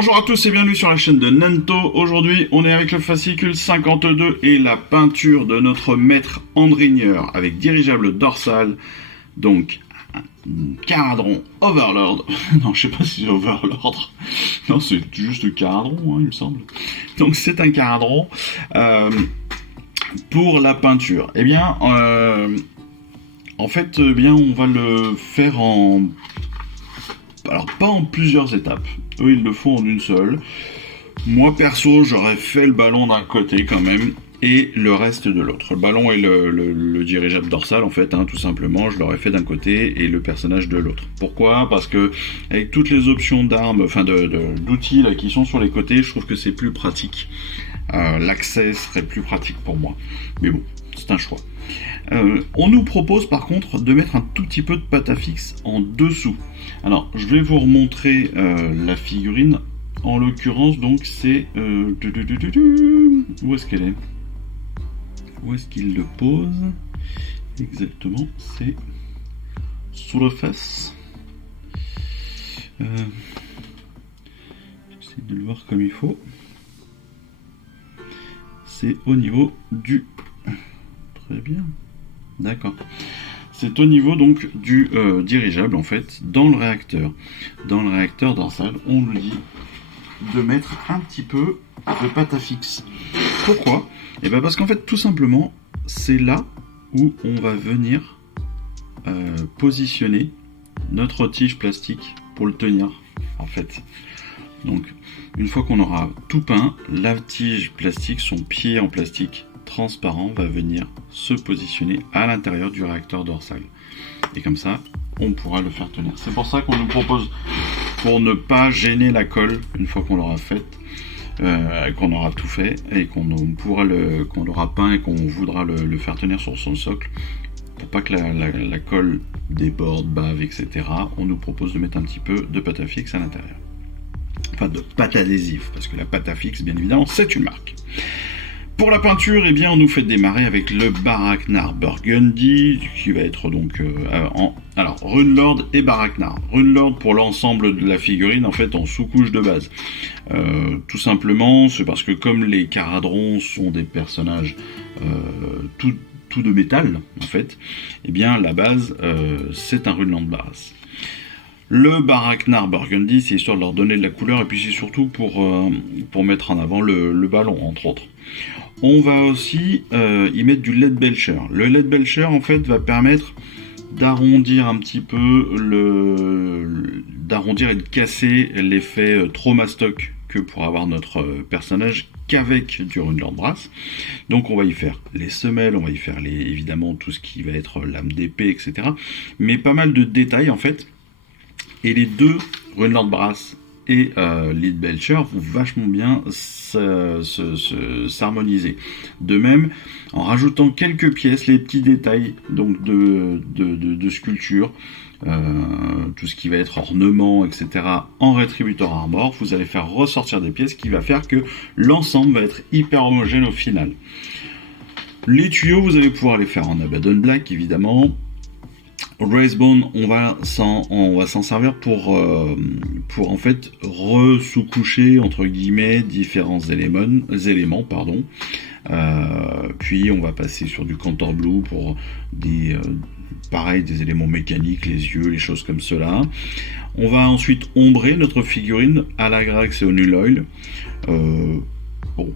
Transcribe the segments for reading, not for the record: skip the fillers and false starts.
Bonjour à tous et bienvenue sur la chaîne de Nento. Aujourd'hui, on est avec le fascicule 52 et la peinture de notre maître Andrigneur avec dirigeable dorsal. Donc, un Caradron Overlord. Non, je sais pas si c'est Overlord. Non, c'est juste Caradron, hein, il me semble. Donc, c'est un Caradron. Pour la peinture, eh bien, en fait, bien, on va le faire en... Alors, pas en plusieurs étapes. Eux, ils le font en une seule. Moi, perso, j'aurais fait le ballon d'un côté quand même, et le reste de l'autre. Le ballon et le dirigeable dorsal, en fait, hein, tout simplement, je l'aurais fait d'un côté et le personnage de l'autre. Pourquoi ? Parce que, avec toutes les options d'armes, enfin d'outils là, qui sont sur les côtés, je trouve que c'est plus pratique. L'accès serait plus pratique pour moi. Mais bon, c'est un choix. On nous propose par contre de mettre un tout petit peu de pâte à fixe en dessous. Alors je vais vous remontrer la figurine. En l'occurrence donc c'est... Où est-ce qu'elle est ? Où est-ce qu'il le pose ? Exactement, c'est sous la face. J'essaie de le voir comme il faut. C'est au niveau du... Très bien. D'accord. C'est au niveau donc du dirigeable en fait, dans le réacteur. Dans le réacteur dorsal, on nous dit de mettre un petit peu de pâte à fixe. Pourquoi ? Et bien parce qu'en fait, tout simplement, c'est là où on va venir positionner notre tige plastique pour le tenir, en fait. Donc, une fois qu'on aura tout peint, la tige plastique, son pied en plastique transparent va venir se positionner à l'intérieur du réacteur dorsal. Et comme ça, on pourra le faire tenir. C'est pour ça qu'on nous propose, pour ne pas gêner la colle une fois qu'on l'aura faite, qu'on aura tout fait et qu'on l'aura peint et qu'on voudra le faire tenir sur son socle, pour pas que la colle déborde, bave, etc. On nous propose de mettre un petit peu de pâte à fixe à l'intérieur. Enfin, de pâte adhésive, parce que la pâte à fixe, bien évidemment, c'est une marque. Pour la peinture, eh bien, on nous fait démarrer avec le Baraknar Burgundy, qui va être donc alors Runelord et Baraknar. Runelord pour l'ensemble de la figurine, en fait, en sous-couche de base. Tout simplement, c'est parce que comme les Caradrons sont des personnages tout de métal, en fait, eh bien, la base, c'est un Runelord Barras. Le Baraknar Burgundy, c'est histoire de leur donner de la couleur, et puis c'est surtout pour mettre en avant le ballon, entre autres. On va aussi y mettre du LED Belcher. Le LED Belcher, en fait, va permettre d'arrondir un petit peu d'arrondir et de casser l'effet trop mastoc que pour avoir notre personnage qu'avec du Runelord Brass. Donc on va y faire les semelles, on va y faire évidemment tout ce qui va être lame d'épée, etc. Mais pas mal de détails, en fait. Et les deux, Runelord Brass et LED Belcher, vont vachement bien s'harmoniser. De même, en rajoutant quelques pièces, les petits détails donc de sculpture, tout ce qui va être ornement, etc., en Rétributor Armor, vous allez faire ressortir des pièces qui va faire que l'ensemble va être hyper homogène au final. Les tuyaux, vous allez pouvoir les faire en Abaddon Black, évidemment. Wraithbone, on va s'en servir pour en fait sous-coucher entre guillemets différents éléments. Puis on va passer sur du Cantor Blue pour des éléments mécaniques, les yeux, les choses comme cela. On va ensuite ombrer notre figurine à la Grax et au Null Oil. Bon,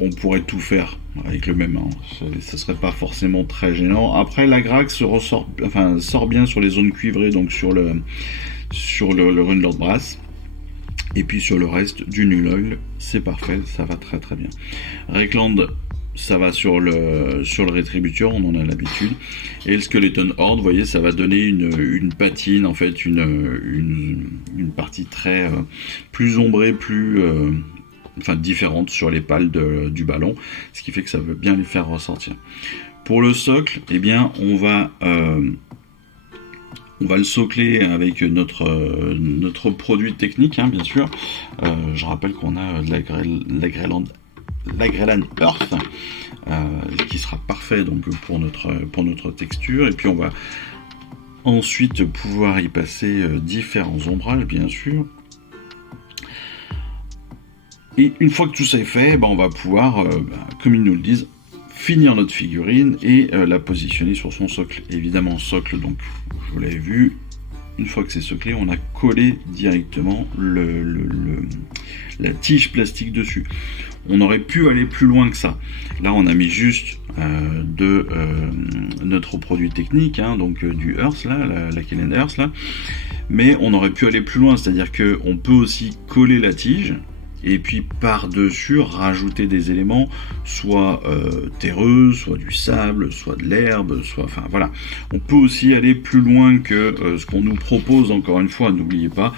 on pourrait tout faire avec le même, hein. Ce serait pas forcément très gênant. Après, la Grax sort bien sur les zones cuivrées, donc sur le Runelord Brass. Et puis sur le reste du Null Oil, c'est parfait, ça va très très bien. Rekland, ça va sur le Rétributeur, on en a l'habitude. Et le Skeleton Horde, vous voyez, ça va donner une patine, en fait, une partie très plus ombrée, différente sur les pales du ballon, ce qui fait que ça veut bien les faire ressortir. Pour le socle, eh bien, on va le socler avec notre produit technique, hein, bien sûr. Je rappelle qu'on a de la Greyland Earth, qui sera parfait donc pour notre texture. Et puis on va ensuite pouvoir y passer différents ombrages, bien sûr. Et une fois que tout ça est fait, on va pouvoir, comme ils nous le disent, finir notre figurine et la positionner sur son socle. Évidemment, socle, donc vous l'avez vu, une fois que c'est soclé, on a collé directement la tige plastique dessus. On aurait pu aller plus loin que ça. Là, on a mis juste notre produit technique, donc du Earth, là, la Kellen Earth, là. Mais on aurait pu aller plus loin, c'est-à-dire qu'on peut aussi coller la tige, et puis par-dessus rajouter des éléments, soit terreux, soit du sable, soit de l'herbe, enfin voilà. On peut aussi aller plus loin que ce qu'on nous propose, encore une fois, n'oubliez pas,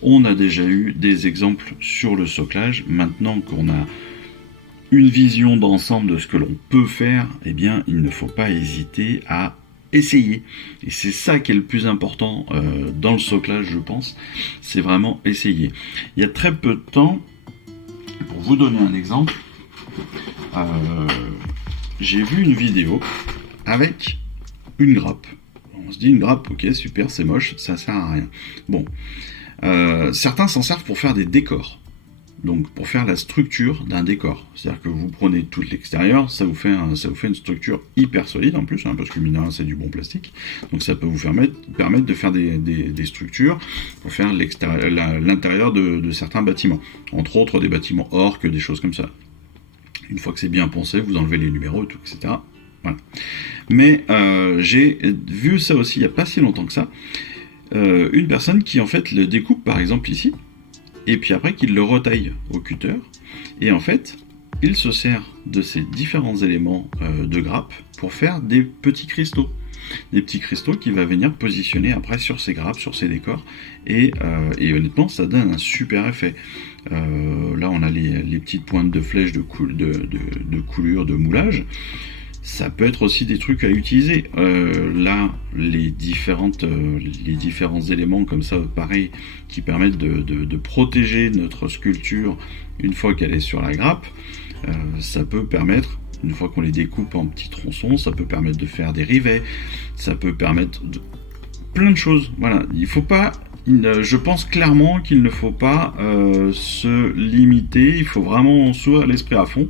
on a déjà eu des exemples sur le soclage. Maintenant qu'on a une vision d'ensemble de ce que l'on peut faire, eh bien il ne faut pas hésiter à essayer. Et c'est ça qui est le plus important dans le soclage, je pense, c'est vraiment essayer. Il y a très peu de temps, pour vous donner un exemple, j'ai vu une vidéo avec une grappe. On se dit une grappe, ok, super, c'est moche, ça sert à rien. Bon, certains s'en servent pour faire des décors. Donc pour faire la structure d'un décor. C'est-à-dire que vous prenez tout l'extérieur, ça vous fait une structure hyper solide en plus, parce que mine de rien, c'est du bon plastique. Donc ça peut vous permettre de faire des structures pour faire l'intérieur de certains bâtiments. Entre autres des bâtiments orques, des choses comme ça. Une fois que c'est bien pensé, vous enlevez les numéros, tout, etc. Voilà. Mais j'ai vu ça aussi il n'y a pas si longtemps que ça. Une personne qui en fait le découpe par exemple ici, et puis après qu'il le retaille au cutter, et en fait il se sert de ces différents éléments de grappe pour faire des petits cristaux qu'il va venir positionner après sur ses grappes, sur ses décors, et honnêtement ça donne un super effet. Là on a les petites pointes de flèches de coulure, de moulage. Ça peut être aussi des trucs à utiliser. Là, les différents éléments comme ça, pareil, qui permettent de protéger notre sculpture une fois qu'elle est sur la grappe, ça peut permettre, une fois qu'on les découpe en petits tronçons, ça peut permettre de faire des rivets, ça peut permettre plein de choses. Voilà, je pense clairement qu'il ne faut pas se limiter, il faut vraiment s'ouvrir l'esprit à fond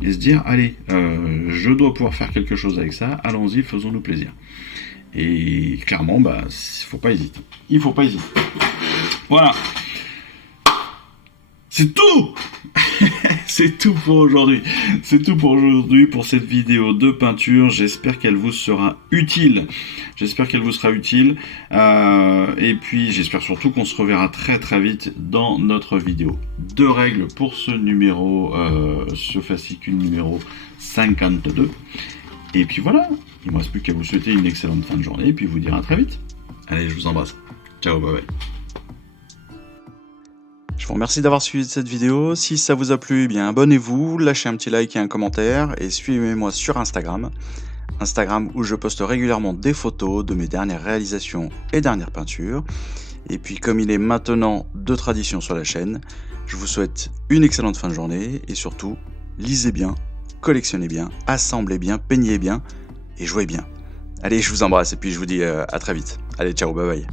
et se dire, allez, je dois pouvoir faire quelque chose avec ça, allons-y, faisons-nous plaisir. Et clairement, il faut pas hésiter. Il faut pas hésiter. Voilà. C'est tout. C'est tout pour aujourd'hui. C'est tout pour aujourd'hui, pour cette vidéo de peinture. J'espère qu'elle vous sera utile. Et puis, j'espère surtout qu'on se reverra très très vite dans notre vidéo. 2 règles pour ce numéro, ce fascicule numéro 52. Et puis voilà, il ne me reste plus qu'à vous souhaiter une excellente fin de journée et puis vous dire à très vite. Allez, je vous embrasse. Ciao, bye bye. Je vous remercie d'avoir suivi cette vidéo. Si ça vous a plu, abonnez-vous, lâchez un petit like et un commentaire et suivez-moi sur Instagram où je poste régulièrement des photos de mes dernières réalisations et dernières peintures. Et puis comme il est maintenant de tradition sur la chaîne, je vous souhaite une excellente fin de journée et surtout, lisez bien, collectionnez bien, assemblez bien, peignez bien et jouez bien. Allez, je vous embrasse et puis je vous dis à très vite. Allez, ciao, bye bye.